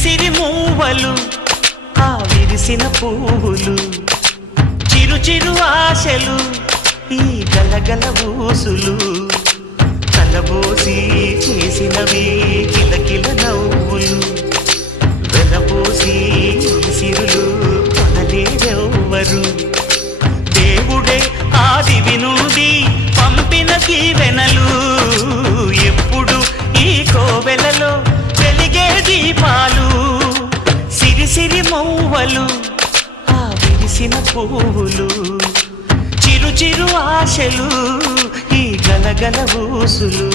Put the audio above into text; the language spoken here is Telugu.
సిరి మూవలు ఆ విరిసిన పువ్వులు చిరు చిరు ఆశలు ఈ గలగల ఊసులు కలబోసి చేసినవి కిలకిల నవ్వులు వెలబోసి సిరులు కొనలేరెవ్వరు దేవుడే ఆదివి నుండి పంపిన దీవెనలు ఎప్పుడు ఈ కోవెలలో వెలిగే దీపాలు సిరి సిరి మౌవలు ఆ విరిసిన పువ్వులు చిరు చిరు ఆశలు ఈ గలగల ఊసులు